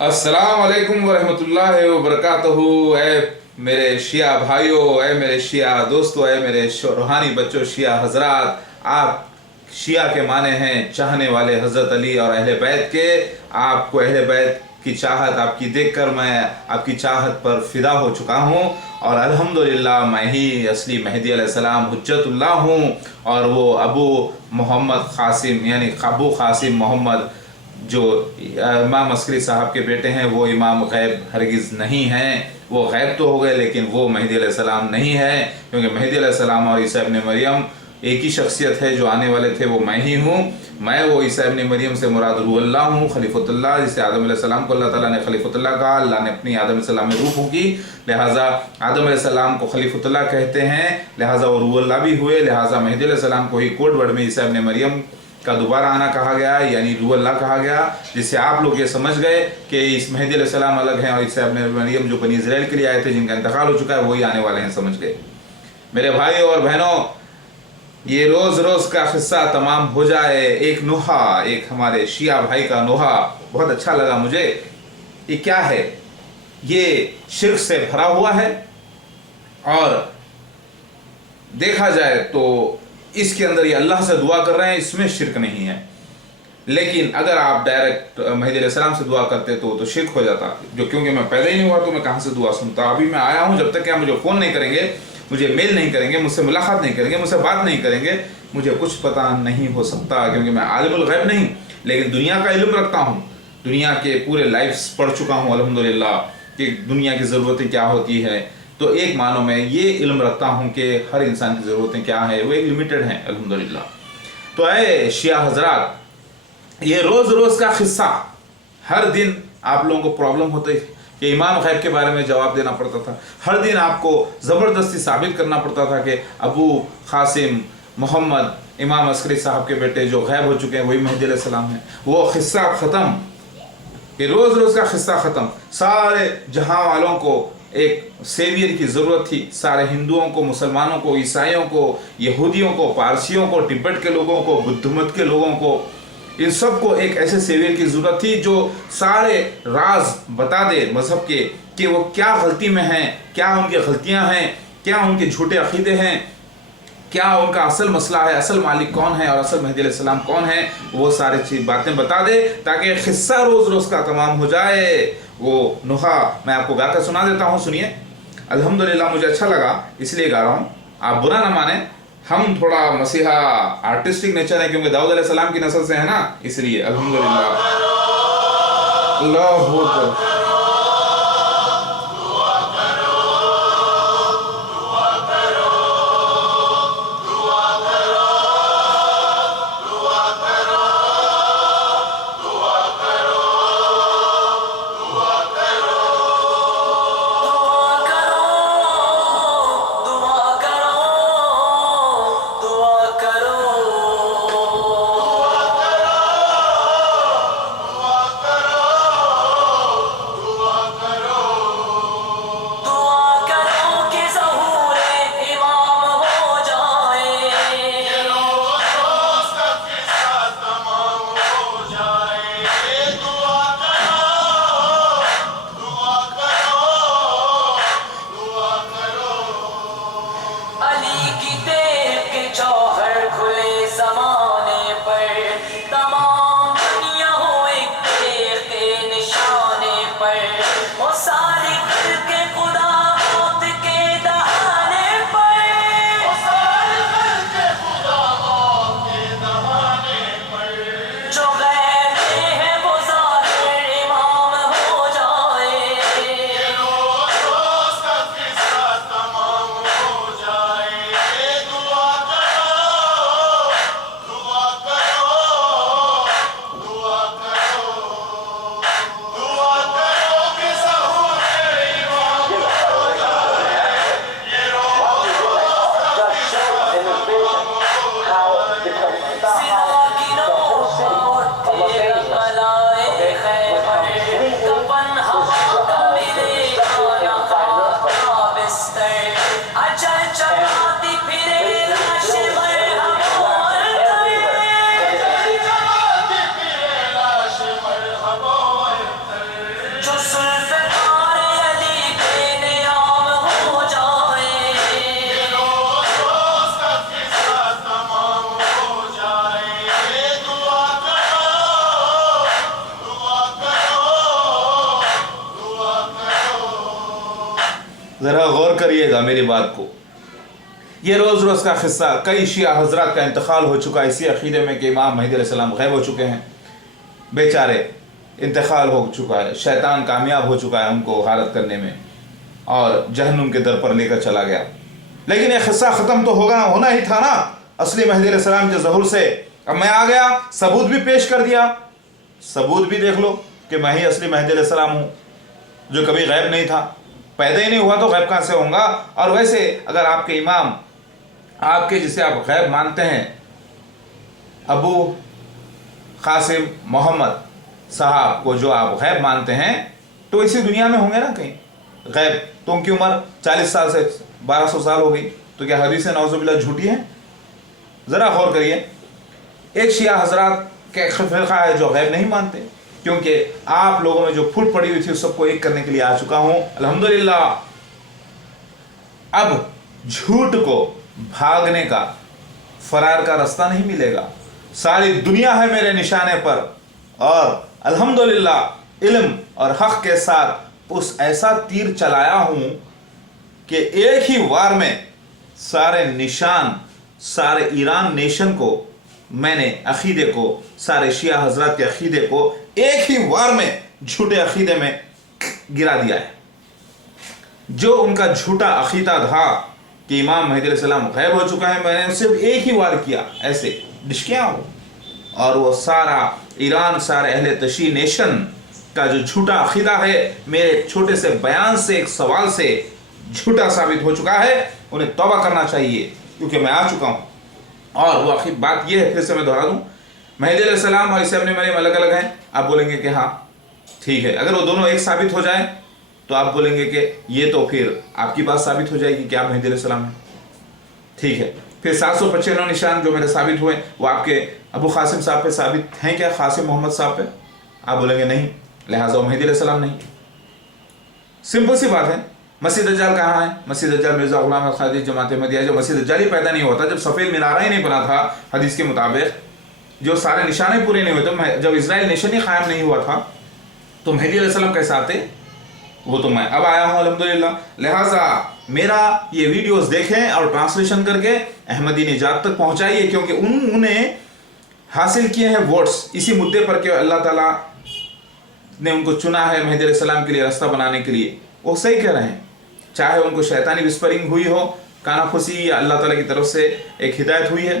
अस्सलाम वालेकुम वरहमतुल्लाहि वबरकातुहू। ऐ मेरे शिया भाइयों, ऐ मेरे शिया दोस्तों, ऐ मेरे रूहानी बच्चों, शिया हजरात, आप शिया के माने हैं चाहने वाले हज़रत अली और अहले बैत के। आपको अहले बैत की चाहत आपकी देखकर मैं आपकी चाहत पर फ़िदा हो चुका हूँ और अल्हम्दुलिल्लाह मैं ही असली मेहदी अलैहिस्सलाम हुज्जतुल्लाह हूँ और वो अबू मोहम्मद क़ासिम यानी अबू क़ासिम मोहम्मद जो इमाम अस्करी साहब के बेटे हैं वो इमाम गैब हरगिज़ नहीं हैं। वो गैब तो हो गए लेकिन वो मेहदी अलैहिस्सलाम नहीं है, क्योंकि मेहदी अलैहिस्सलाम और ईसा इब्न मरियम एक ही शख्सियत है। जो आने वाले थे वो मैं ही हूँ। मैं वो ईसा इब्न मरियम से मुराद रूहुल्लाह हूँ, खलीफतुल्लाह, जिसे आदम अलैहिस्सलाम को अल्लाह ताला ने खलीफतुल्लाह कहा। अल्लाह ने अपनी आदम अलैहिस्सलाम में रूह फूंकी, लिहाजा आदम अलैहिस्सलाम को खलीफतुल्लाह कहते हैं, लिहाजा वो रूहुल्लाह भी हुए। लिहाजा मेहदी अलैहिस्सलाम को ही कोड वर्ड में ईसा इब्न मरियम का दोबारा आना कहा गया, यानी रूहुल्लाह कहा गया, जिससे आप लोग ये समझ गए कि इस मेहदी अलैहिस्सलाम अलग हैं और ईसा इब्न मरियम जो बनी इज़राइल के लिए आए थे, जिनका इंतकाल हो चुका है, वही आने वाले हैं। समझ गए मेरे भाई और बहनों। ये रोज़ रोज़ का किस्सा तमाम हो जाए। एक नोहा, एक हमारे शिया भाई का नोहा बहुत अच्छा लगा मुझे। ये क्या है? ये शिर्क से भरा हुआ है और देखा जाए तो इसके अंदर ये अल्लाह से दुआ कर रहे हैं, इसमें शिर्क नहीं है। लेकिन अगर आप डायरेक्ट मेहदी अलैहिस्सलाम से दुआ करते तो शिर्क हो जाता, जो क्योंकि मैं पैदा ही नहीं हुआ तो मैं कहाँ से दुआ सुनता। अभी मैं आया हूँ, जब तक कि आप मुझे फ़ोन नहीं करेंगे, मुझे मेल नहीं करेंगे, मुझसे मुलाकात नहीं करेंगे, मुझसे बात नहीं करेंगे, मुझे कुछ पता नहीं हो सकता, क्योंकि मैं आलिमुल गैब नहीं लेकिन दुनिया का इल्म रखता हूँ। दुनिया के पूरे लाइफ्स पढ़ चुका हूँ अल्हम्दुलिल्लाह कि दुनिया की ज़रूरतें क्या होती है। तो एक मानो मैं ये इल्म रखता हूँ कि हर इंसान की ज़रूरतें क्या है, वो एक लिमिटेड हैं अल्हम्दुलिल्लाह। तो ऐ शिया हजरात, ये रोज़ रोज़ का किस्सा, हर दिन आप लोगों को प्रॉब्लम होती है कि इमाम गैब के बारे में जवाब देना पड़ता था। हर दिन आपको ज़बरदस्ती साबित करना पड़ता था कि अबू क़ासिम मोहम्मद इमाम अस्करी साहब के बेटे जो गैब हो चुके हैं वही मेहदी अलैहिस्सलाम हैं। वो किस्सा ख़त्म, ये रोज़ रोज़ का किस्सा ख़त्म। सारे जहां वालों को एक सेवियर की ज़रूरत थी, सारे हिंदुओं को, मुसलमानों को, ईसाइयों को, यहूदियों को, पारसियों को, तिब्बत के लोगों को, बुद्ध मत के लोगों को, इन सबको एक ऐसे सेवियर की ज़रूरत थी जो सारे राज बता दे मज़हब के कि वो क्या गलती में हैं, क्या उनकी गलतियां हैं, क्या उनके झूठे अक़ीदे हैं, क्या उनका असल मसला है, असल मालिक कौन है और असल मेहदी अलैहिस्सलाम कौन है। वो सारी चीज़ बातें बता दे ताकि किस्सा रोज़ रोज़ का तमाम हो जाए। वो नुहा मैं आपको गाकर सुना देता हूँ, सुनिए। अल्हम्दुलिल्लाह मुझे अच्छा लगा इसलिए गा रहा हूँ, आप बुरा ना माने। हम थोड़ा मसीहा आर्टिस्टिक नेचर है, क्योंकि दाऊद अलैहिस्सलाम की नस्ल से है ना, इसलिए अल्हम्दुलिल्लाह। अल्लाहू अकबर। ذرا غور کریے گا میری بات کو. یہ روز روز کا قصہ، کئی شیعہ حضرات کا انتقال ہو چکا ہے اسی عقیدے میں کہ امام مہدی علیہ السلام غائب ہو چکے ہیں. بیچارے انتقال ہو چکا ہے، شیطان کامیاب ہو چکا ہے ان کو غارت کرنے میں اور جہنم کے در پر لے کر چلا گیا. لیکن یہ قصہ ختم تو ہونا ہی تھا نا اصلی مہدی علیہ السلام کے ظہور سے. اب میں آ گیا، ثبوت بھی پیش کر دیا، ثبوت بھی دیکھ لو کہ میں ہی اصلی مہدی علیہ السلام ہوں جو کبھی غائب نہیں تھا. پیدا ہی نہیں ہوا تو غائب کہاں سے ہوں گا؟ اور ویسے اگر آپ کے امام، آپ کے جسے آپ غائب مانتے ہیں، ابو قاسم محمد صاحب کو جو آپ غائب مانتے ہیں، تو اسی دنیا میں ہوں گے نا کہیں غائب. تو ان کی عمر 40 سال سے 1200 سال ہو گئی، تو کیا حدیث نعوذ باللہ جھوٹی ہے؟ ذرا غور کریے. ایک شیعہ حضرات کا ایک فرقہ ہے جو غیب نہیں مانتے، کیونکہ آپ لوگوں میں جو پھوٹ پڑی ہوئی تھی اس سب کو ایک کرنے کے لیے آ چکا ہوں الحمدللہ. اب جھوٹ کو بھاگنے کا، فرار کا راستہ نہیں ملے گا. ساری دنیا ہے میرے نشانے پر، اور الحمدللہ علم اور حق کے ساتھ اس ایسا تیر چلایا ہوں کہ ایک ہی وار میں سارے نشان، سارے ایران نیشن کو میں نے عقیدے کو، سارے شیعہ حضرات کے عقیدے کو ایک ہی وار میں جھوٹے عقیدے میں گرا دیا ہے. جو ان کا جھوٹا عقیدہ تھا کہ امام مہدی علیہ السلام غائب ہو چکا ہے، میں نے صرف ایک ہی وار کیا ایسے ڈشکیاں ہوں، اور وہ سارا ایران، سارے اہل تشیع نیشن کا جو جھوٹا عقیدہ ہے میرے چھوٹے سے بیان سے، ایک سوال سے جھوٹا ثابت ہو چکا ہے. انہیں توبہ کرنا چاہیے کیونکہ میں آ چکا ہوں. اور وہ آخر بات یہ ہے، پھر سے میں دہرا دوں، مہدی علیہ السلام اور عیسی ابن مریم الگ الگ ہیں. آپ بولیں گے کہ ہاں ٹھیک ہے. اگر وہ دونوں ایک ثابت ہو جائیں تو آپ بولیں گے کہ یہ تو پھر آپ کی بات ثابت ہو جائے گی کہ آپ مہدی علیہ السلام ہیں. ٹھیک ہے، پھر 795 نشان جو میرے ثابت ہوئے وہ آپ کے ابو قاسم صاحب پہ ثابت ہیں کیا؟ قاسم محمد صاحب پہ؟ آپ بولیں گے نہیں، لہٰذا وہ مہدی علیہ السلام نہیں. سمپل سی بات ہے. مسیح دجال کہاں ہے؟ مسیح دجال مرزا غلام القادری جماعت احمدیہ. جو مسیح دجال ہی پیدا نہیں ہوتا، جب سفید مینارہ ہی نہیں بنا تھا حدیث کے مطابق، جو سارے نشانے پورے نہیں ہوتے، جب اسرائیل نیشن ہی قائم نہیں ہوا تھا، تو مہدی علیہ السلام کیسے آتے؟ وہ تو میں اب آیا ہوں الحمدللہ. لہٰذا میرا یہ ویڈیوز دیکھیں اور ٹرانسلیشن کر کے احمدی نجات تک پہنچائیے، کیونکہ انہوں نے حاصل کیے ہیں ووٹس اسی مدعے پر کہ اللہ تعالیٰ نے ان کو چنا ہے مہدی علیہ السلام کے لیے راستہ بنانے کے لیے. وہ صحیح کہہ رہے ہیں، چاہے ان کو شیطانی وسپرنگ ہوئی ہو، کانا پھوسی، یا اللہ تعالیٰ کی طرف سے ایک ہدایت ہوئی ہے،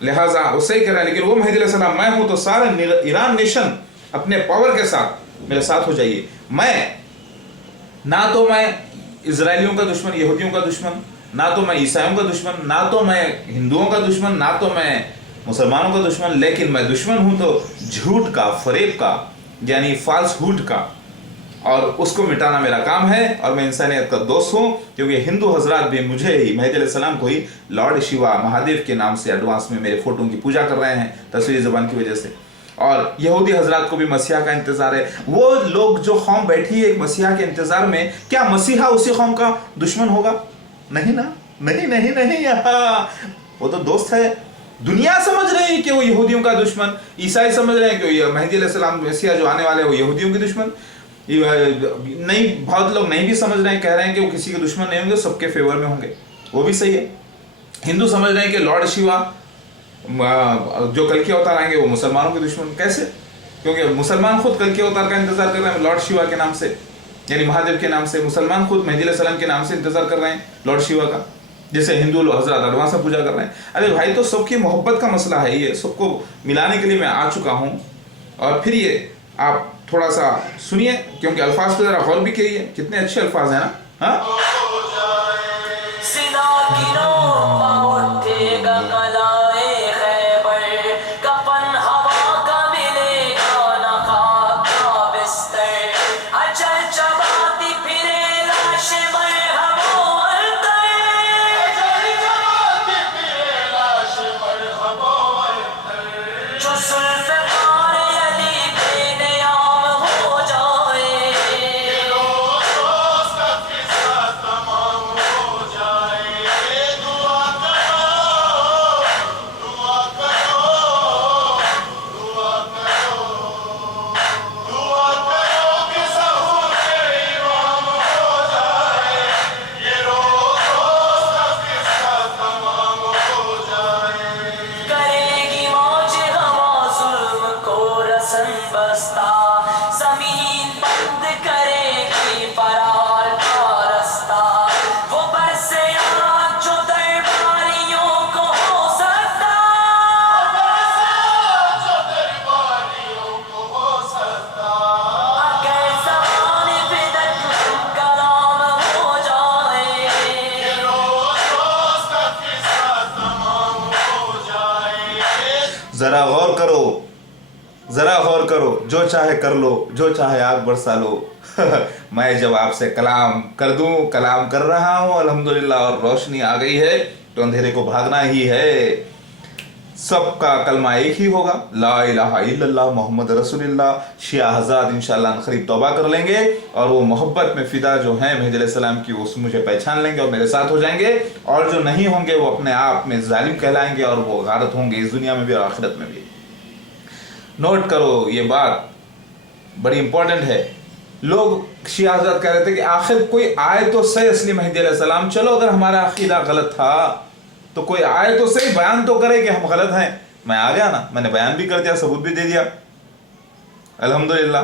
لہٰذا وہ صحیح کہہ رہے ہیں. لیکن وہ مہدی علیہ السلام میں ہوں، تو سارے ایران نیشن اپنے پاور کے ساتھ میرے ساتھ ہو جائیے. میں نہ تو میں اسرائیلیوں کا دشمن، یہودیوں کا دشمن، نہ تو میں عیسائیوں کا دشمن، نہ تو میں ہندوؤں کا دشمن، نہ تو میں مسلمانوں کا دشمن، لیکن میں دشمن ہوں تو جھوٹ کا، فریب کا، یعنی فالس ہوڈ کا، اور اس کو مٹانا میرا کام ہے. اور میں انسانیت کا دوست ہوں، کیونکہ ہندو حضرات بھی مجھے ہی، مہدی علیہ السلام کو ہی لارڈ شیوا مہادیو کے نام سے ایڈوانس میں میرے فوٹو کی پوجا کر رہے ہیں تصویری زبان کی وجہ سے. اور یہودی حضرات کو بھی مسیحا کا انتظار ہے. وہ لوگ جو قوم بیٹھی ہے ایک مسیحا کے انتظار میں، کیا مسیحا اسی قوم کا دشمن ہوگا؟ نہیں نا، نہیں نہیں نہیں، وہ تو دوست ہے. دنیا سمجھ رہے ہیں کہ وہ یہودیوں کا دشمن، عیسائی سمجھ رہے ہیں کہ مہدی علیہ السلام مسیحا جو آنے والے ہیں وہ یہودیوں کے دشمن. نہیں، بہت لوگ نہیں بھی سمجھ رہے ہیں، کہہ رہے ہیں کہ وہ کسی کے دشمن نہیں ہوں گے، سب کے فیور میں ہوں گے. وہ بھی صحیح ہے. ہندو سمجھ رہے ہیں کہ لارڈ شیوا جو کل کے اوتار آئیں گے وہ مسلمانوں کے دشمن. کیسے؟ کیونکہ مسلمان خود کل کے اوتار کا انتظار کر رہے ہیں لارڈ شیوا کے نام سے، یعنی مہادیو کے نام سے. مسلمان خود مہدی علیہ السلام کے نام سے انتظار کر رہے ہیں لارڈ شیوا کا، جیسے ہندو حضرات ایڈوانس میں پوجا کر رہے ہیں. ارے بھائی، تو سب کی محبت کا مسئلہ ہے، یہ سب کو ملانے کے لیے میں آ چکا ہوں. اور پھر یہ آپ تھوڑا سا سنیے، کیونکہ الفاظ پہ ذرا غور بھی کریے، کتنے اچھے الفاظ ہیں نا. ہاں، ज़रा गौर करो, जो चाहे कर लो, जो चाहे आग बरसा लो। मैं जब आपसे कलाम कर दूं, कलाम कर रहा हूँ अल्हम्दुलिल्लाह, और रोशनी आ गई है तो अंधेरे को भागना ही है। सबका कलमा एक ही होगा, ला इलाहा इल्लल्लाह मोहम्मद रसूलुल्लाह। शिया हज़रात इंशाअल्लाह करीब तौबा कर लेंगे और वो मोहब्बत में फ़िदा जो हैं मेहदी अलैहिस्सलाम की, उस मुझे पहचान लेंगे और मेरे साथ हो जाएंगे। और जो नहीं होंगे वो अपने आप में जालिम कहलाएंगे और वो गारत होंगे इस दुनिया में भी और आखिरत में भी। नोट करो, ये बात बड़ी इंपॉर्टेंट है। लोग शिया हज़रात कह रहे थे कि आखिर कोई आए तो सही असली मेहदी अलैहिस्सलाम, चलो अगर हमारा अकीदा गलत था तो कोई आए तो सही, बयान तो करे कि हम गलत हैं। मैं आ गया ना, मैंने बयान भी कर दिया, सबूत भी दे दिया अल्हम्दुलिल्लाह।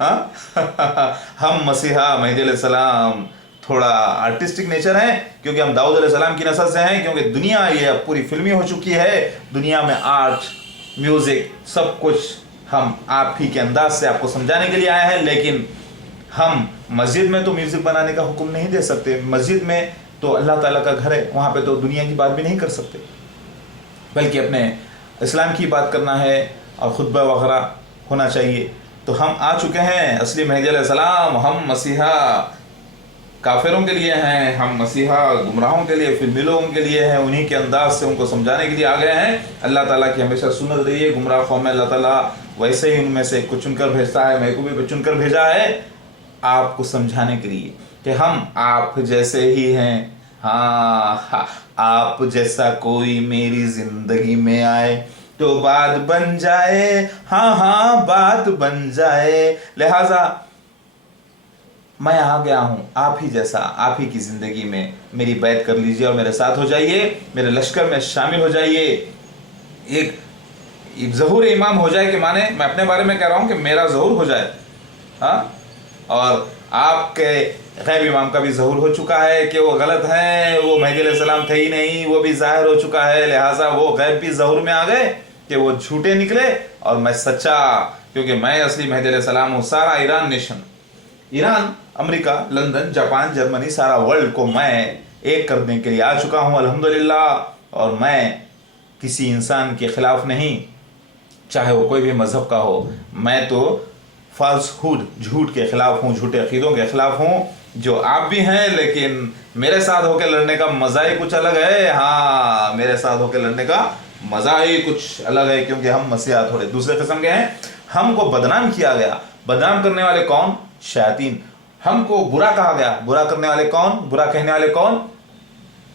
हाँ हम मसीहा मेहदी अलैहिस्सलाम थोड़ा आर्टिस्टिक नेचर है, क्योंकि हम दाऊद अलैहिस्सलाम की नस्ल से हैं, क्योंकि दुनिया ये अब पूरी फिल्मी हो चुकी है। दुनिया में आर्ट, म्यूज़िक, सब कुछ हम आप ही के अंदाज से आपको समझाने के लिए आए हैं। लेकिन हम मस्जिद में तो म्यूज़िक बनाने का हुक्म नहीं दे सकते। मस्जिद में तो अल्लाह ताला का घर है, वहाँ पे तो दुनिया की बात भी नहीं कर सकते, बल्कि अपने इस्लाम की बात करना है और खुतबा वगैरह होना चाहिए। तो हम आ चुके हैं असली मेहदी अलैहिस्सलाम। हम मसीहा काफिरों के लिए हैं, हम मसीहा गुमराहों के लिए, फिल्मी लोगों के लिए हैं। उन्हीं के अंदाज से उनको समझाने के लिए आ गए हैं। अल्लाह ताला की हमेशा सुन्नत रही है, गुमराह कौम में अल्लाह ताला वैसे ही उनमें से कुछ चुनकर भेजता है। मेरे को भी चुनकर भेजा है आपको समझाने के लिए कि हम आप जैसे ही हैं। हाँ, आप जैसा कोई मेरी जिंदगी में आए तो बात बन जाए। हाँ हाँ, बात बन जाए। लिहाजा मैं आ गया हूँ आप ही जैसा, आप ही की ज़िंदगी में मेरी बैत कर लीजिए और मेरे साथ हो जाइए, मेरे लश्कर में शामिल हो जाइए। एक ज़हूर इमाम हो जाए कि माने मैं अपने बारे में कह रहा हूँ कि मेरा ज़हूर हो जाए। हाँ, और आपके गैब इमाम का भी ज़हूर हो चुका है कि वो गलत हैं, वो मेहदी अलैहिस्सलाम थे ही नहीं, वो भी ज़ाहिर हो चुका है। लिहाजा वो गैब भी ज़हूर में आ गए कि वो झूठे निकले और मैं सच्चा, क्योंकि मैं असली मेहदी अलैहिस्सलाम हूँ। सारा Iran nation, Iran, America, London, Japan, Germany, सारा वर्ल्ड को मैं एक करने के लिए आ चुका हूँ अल्हम्दुलिल्लाह। और मैं किसी इंसान के ख़िलाफ़ नहीं, चाहे वो कोई भी मज़हब का हो। मैं तो फाल्सहुड, झूठ के ख़िलाफ़ हूँ, झूठे अक़ीदों के ख़िलाफ़ हूँ, जो आप भी हैं। लेकिन मेरे साथ होकर लड़ने का मज़ा ही कुछ अलग है। हाँ, मेरे साथ होकर लड़ने का मज़ा ही कुछ अलग है, क्योंकि हम मसीहा थोड़े दूसरे किस्म के हैं। हमको बदनाम किया गया। बदनाम करने वाले कौन? शैतान। हमको बुरा कहा गया। बुरा करने वाले कौन? बुरा कहने वाले कौन?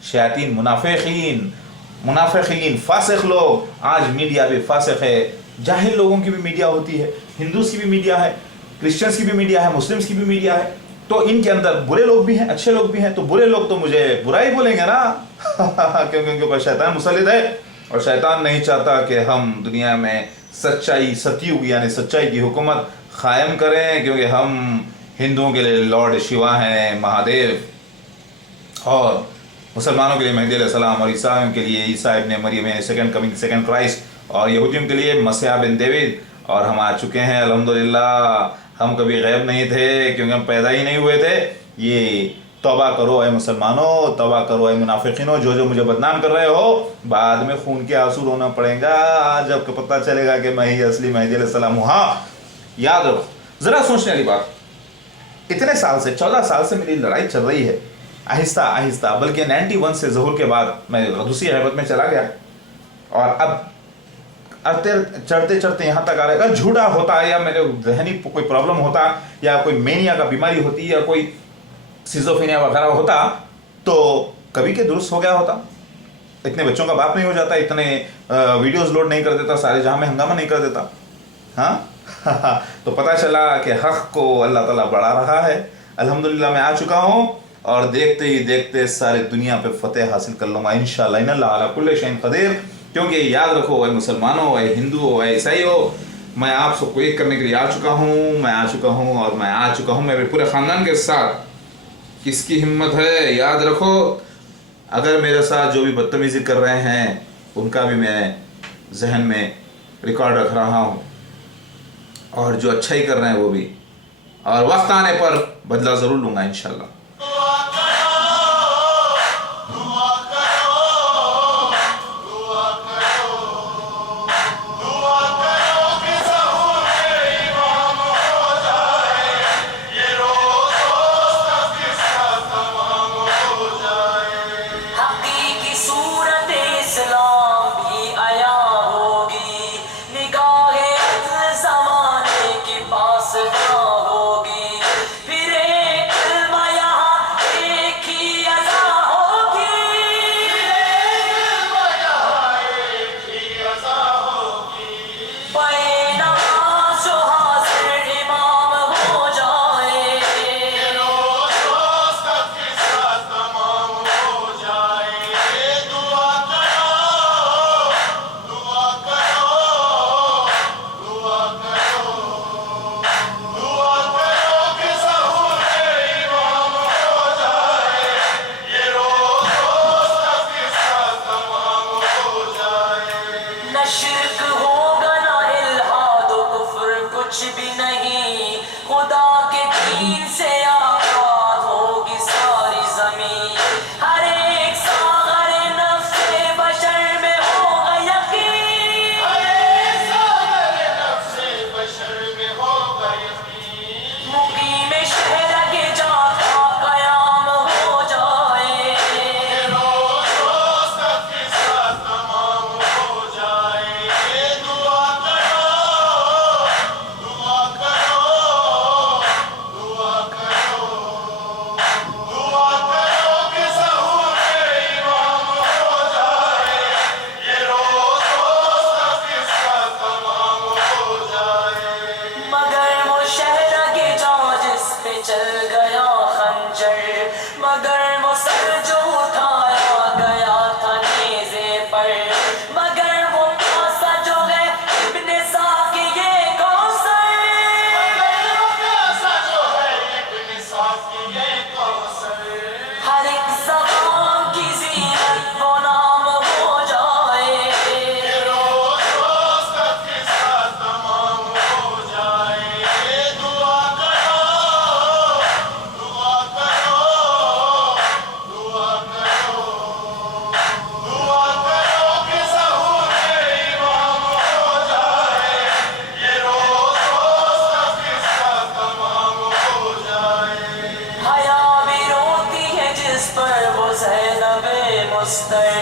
शैतान, मुनाफिकीन, मुनाफिकीन, फासिक लोग। आज मीडिया भी फासिक है। जाहिल लोगों की भी मीडिया होती है, हिंदूस की भी मीडिया है, क्रिश्चियंस की भी मीडिया है, मुस्लिम्स की भी मीडिया है। तो इनके अंदर बुरे लोग भी हैं, अच्छे लोग भी हैं। तो बुरे लोग तो मुझे बुरा ही बोलेंगे ना क्योंकि उनके ऊपर शैतान मुसल्लित है, और शैतान नहीं चाहता कि हम दुनिया में सच्चाई, सतयुग यानी सच्चाई की हुकूमत कायम करें, क्योंकि हम हिंदुओं के लिए लॉर्ड शिवा हैं, महादेव, और मुसलमानों के लिए मेहदी अलैहिस्सलाम, और ईसाइयों के लिए ईसा इब्न मरियम, सेकंड कमिंग, सेकंड क्राइस्ट, और यहूदियों के लिए मसीहा बिन डेविड। और हम आ चुके हैं अल्हम्दुलिल्लाह। हम कभी गैब नहीं थे, क्योंकि हम पैदा ही नहीं हुए थे। ये तौबा करो ऐ मुसलमानों, तौबा करो ऐ मुनाफिकीनों, जो जो मुझे बदनाम कर रहे हो, बाद में खून के आंसू रोना पड़ेगा जब पता चलेगा कि मैं ही असली मेहदी अलैहिस्सलाम हूँ। हाँ, याद रखो, ज़रा सोचने वाली बात, इतने साल से, 14 साल से मेरी लड़ाई चल रही है, आहिस्ता आहिस्ता, बल्कि 91 से ज़हूर के बाद मैं दूसरी गैबत में चला गया, और अब चढ़ते चढ़ते यहाँ तक आ रहा है। अगर झूठा होता या मेरे जहनी कोई प्रॉब्लम होता, या कोई मेनिया का बीमारी होती, या कोई सिजोफ्रेनिया वगैरह होता, तो कभी के दुरुस्त हो गया होता। इतने बच्चों का बाप नहीं हो जाता, इतने वीडियोस लोड नहीं कर देता, सारे जहां में हंगामा नहीं कर देता। हाँ तो पता चला कि हक़ को अल्लाह ताला बढ़ा रहा है। अल्हम्दुलिल्लाह मैं आ चुका हूँ, और देखते ही देखते सारी दुनिया पे फतेह हासिल कर लूँगा इंशाअल्लाह। इन्नल्लाह अला कुल्लि शैइन क़दीर। क्योंकि याद रखो, ऐ मुसलमानों, ऐ हिंदुओं, ऐ ईसाइयों, मैं आप सबको एक करने के लिए आ चुका हूँ। मैं आ चुका हूँ, और मैं आ चुका हूँ मेरे पूरे ख़ानदान के साथ। किसकी हिम्मत है? याद रखो, अगर मेरे साथ जो भी बदतमीज़ी कर रहे हैं उनका भी मैं जहन में रिकॉर्ड रख रहा हूँ, और जो अच्छा ही कर रहे हैं वो भी, और वक्त आने पर बदला ज़रूर लूँगा इंशाअल्लाह। کے دین سے آباد ہوگی ساری زمین، ہر ایک ساغر نفس بشر میں ہوگا یقین، ہر ایک ساغر نفس بشر میں ہوگا یقین، مقیم شہر کے جا کا قیام ہو جائے، روز روز کا قصہ تمام ہو جائے، دعا کرو دعا کرو دعا کرو دعا کرو کہ ظہور امام ہو جائے، یہ روز روز کا قصہ تمام ہو جائے، مگر وہ شہر کے جا جس پہ چل گیا خنجر، مگر وہ سر جو اٹھایا گیا تھا نیزے پر، مگر وہ پیاسا جو ہے ابن ساقی یہ کوثر، مگر وہ پیاسا جو ہے ابن ساقی یہ کوثر، ہر ایک زبان کی زینت وہ نام ہو جائے، روز روز کا قصہ تمام ہو جائے، دعا کرو دعا کرو دعا کرو دعا کرو کہ ظہور امام ہو جائے، یہ روز روز کا قصہ تمام ہو جائے، حیا بھی روتی ہے جس پر وہ زینب مستر،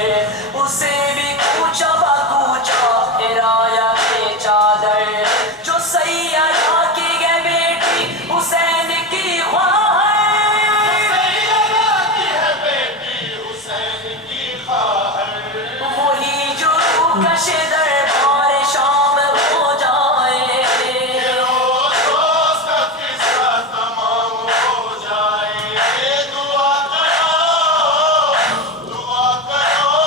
اسے بھی کوچا بکوچا ہرایا کے چادر، جو سیدہ کی ہے بیٹی حسین کی خواہر، سیدہ کی ہے بیٹی حسین کی خواہر، وہی جو کش دربار شام ہو جائے، روز روز کا قصہ تمام ہو جائے، دعا کرو دعا کرو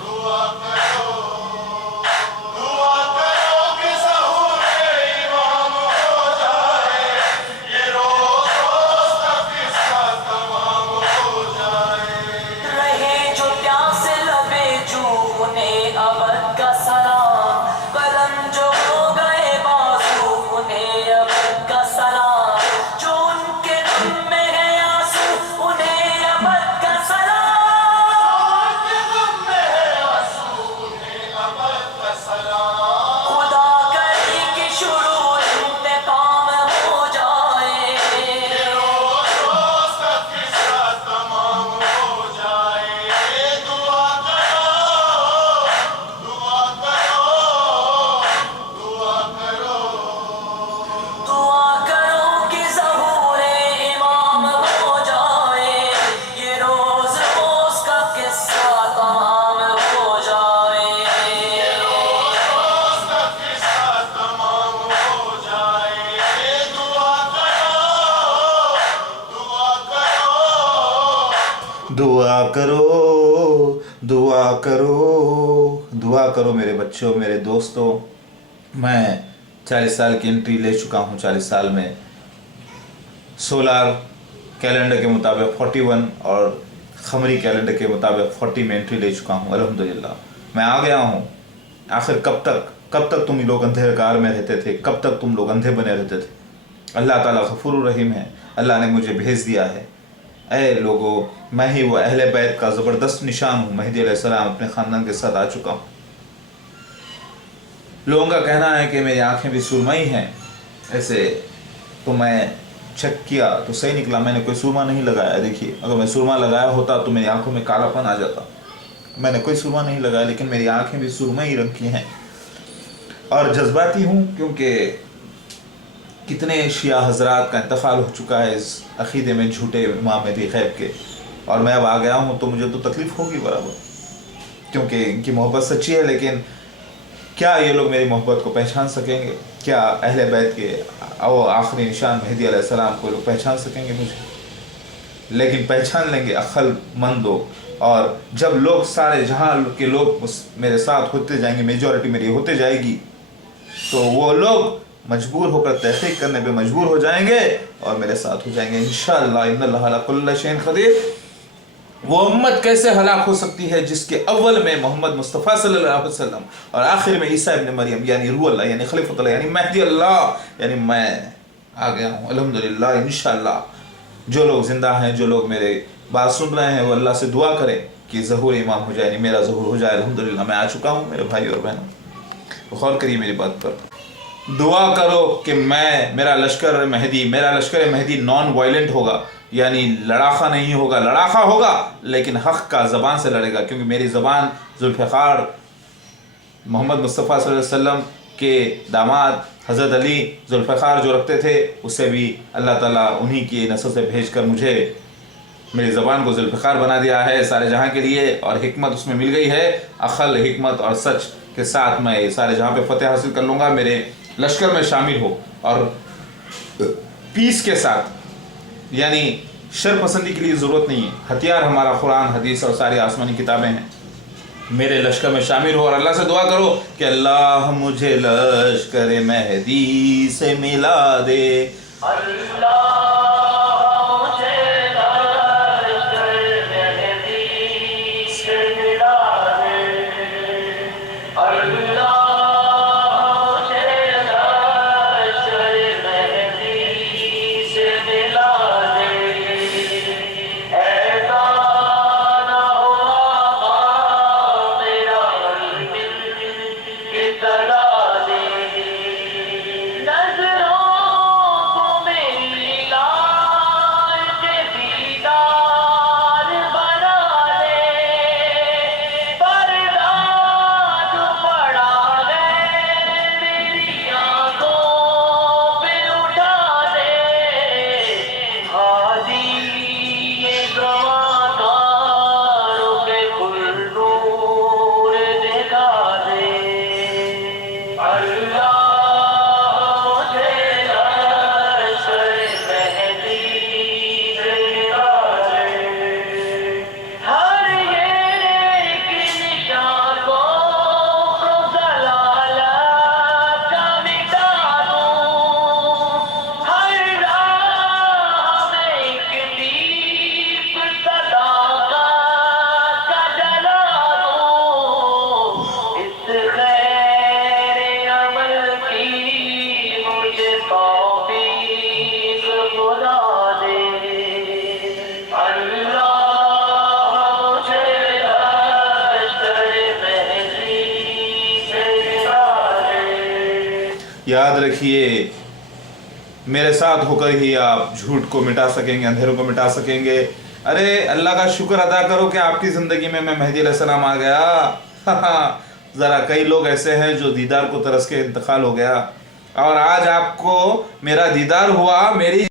دعا کرو دعا کرو کہ ظہور امام ہو جائے، یہ روز روز کا قصہ تمام ہو جائے، رہے جو پیاسے لبے جو انہیں ابد کا سلام، قلم جو ہو گئے بازو انہیں ابد کا سلام، جو ان کے دم میں ہے آنسو انہیں ابد کا سلام، جو ان کے دم میں ہے آنسو انہیں ابد کا سلام، خدا کرے کہ شروع انتقام ہو جائے، روز روز کا قصہ تمام ہو جائے، دعا کرو دعا کرو دعا کرو دعا کرو کہ ظہور امام ہو جائے، یہ روز روز کا قصہ تمام ہو جائے، روز روز کا قصہ تمام ہو جائے، دعا کرو دعا کرو دعا کرو دعا کرو دعا کرو میرے بچوں، میرے دوستوں۔ میں 40 سال کی انٹری لے چکا ہوں۔ 40 سال میں سولار کیلنڈر کے مطابق 41 اور خمری کیلنڈر کے مطابق 40 میں انٹری لے چکا ہوں۔ الحمدللہ میں آ گیا ہوں۔ آخر کب تک تم لوگ اندھیرکار میں رہتے تھے؟ کب تک تم لوگ اندھے بنے رہتے تھے؟ اللہ تعالیٰ غفور الرحیم ہے۔ اللہ نے مجھے بھیج دیا ہے۔ اے لوگو، میں ہی وہ اہل بیت کا زبردست نشان ہوں۔ مہدی علیہ السلام اپنے خاندان کے ساتھ آ چکا ہوں۔ لوگوں کا کہنا ہے کہ میری آنکھیں بھی سرمئی ہیں ایسے، تو میں چیک کیا تو صحیح نکلا، میں نے کوئی سرما نہیں لگایا۔ دیکھیے، اگر میں سرما لگایا ہوتا تو میری آنکھوں میں کالا پن آ جاتا۔ میں نے کوئی سرما نہیں لگایا، لیکن میری آنکھیں بھی سرمئی رنگ کی ہیں اور جذباتی ہوں، کیونکہ کتنے شیعہ حضرات کا انتقال ہو چکا ہے اس عقیدے میں جھوٹے امام مہدی غیب کے، اور میں اب آ گیا ہوں تو مجھے تو تکلیف ہوگی برابر، کیونکہ ان کی محبت سچی ہے۔ لیکن کیا یہ لوگ میری محبت کو پہچان سکیں گے؟ کیا اہل بیت کے آخری نشان مہدی علیہ السلام کو لوگ پہچان سکیں گے مجھے؟ لیکن پہچان لیں گے عقل مند لوگ، اور جب لوگ سارے جہاں کے لوگ میرے ساتھ ہوتے جائیں گے، میجورٹی میری ہوتے جائے گی، تو وہ لوگ مجبور ہو کر تحقیق کرنے پہ مجبور ہو جائیں گے اور میرے ساتھ ہو جائیں گے انشاءاللہ۔ ان اللہ علی کل شیء قدیر۔ وہ امت کیسے ہلاک ہو سکتی ہے جس کے اول میں محمد مصطفیٰ صلی اللہ علیہ وسلم اور آخر میں عیسیٰ ابن مریم، یعنی روح اللہ، یعنی خلیفۃ اللہ، یعنی مہدی اللہ، یعنی میں आ गया हूँ अल्हम्दुलिल्लाह। इंशाअल्लाह जो लोग ज़िंदा हैं, जो लोग मेरे बात सुन रहे हैं, वो अल्लाह से दुआ करें कि ज़हूर इमाम हो जाए, मेरा ज़हूर हो जाए। अल्हम्दुलिल्लाह मैं आ चुका हूँ मेरे भाई और बहनों, तो गौर करिए मेरी बात पर। दुआ करो कि मेरा लश्कर महदी नॉन वायलेंट होगा, यानी लड़ाखा नहीं होगा। लड़ाखा होगा लेकिन हक़ का ज़बान से लड़ेगा, क्योंकि मेरी ज़बान ज़ुल्फ़िकार मोहम्मद मुस्तफ़ा सल्लल्लाहु अलैहि वसल्लम के दामाद हज़रत अली ज़ुल्फ़िकार जो रखते थे, उससे भी अल्लाह ताला उन्हीं की नस्ल से भेज कर मुझे मेरी ज़बान को ज़ुल्फ़िकार बना दिया है सारे जहाँ के लिए, और हिकमत उसमें मिल गई है। अक़ल, हिकमत और सच के साथ मैं सारे जहाँ पे फ़तेह हासिल कर लूँगा। मेरे लश्कर में शामिल हो और पीस के साथ, यानी शर पसंदी के लिए ज़रूरत नहीं है। हथियार हमारा कुरान, हदीस और सारी आसमानी किताबें हैं। मेरे लश्कर में शामिल हो और अल्लाह से दुआ करो कि अल्लाह मुझे लश्कर महदी से मिला दे। याद रखिए, मेरे साथ होकर ही आप झूठ को मिटा सकेंगे, अंधेरों को मिटा सकेंगे। अरे अल्लाह का शुक्र अदा करो कि आपकी ज़िंदगी में मैं मेहदी अलैहिस्सलाम आ गया। ज़रा कई लोग ऐसे हैं जो दीदार को तरस के इंतकाल हो गया, और आज आपको मेरा दीदार हुआ। मेरी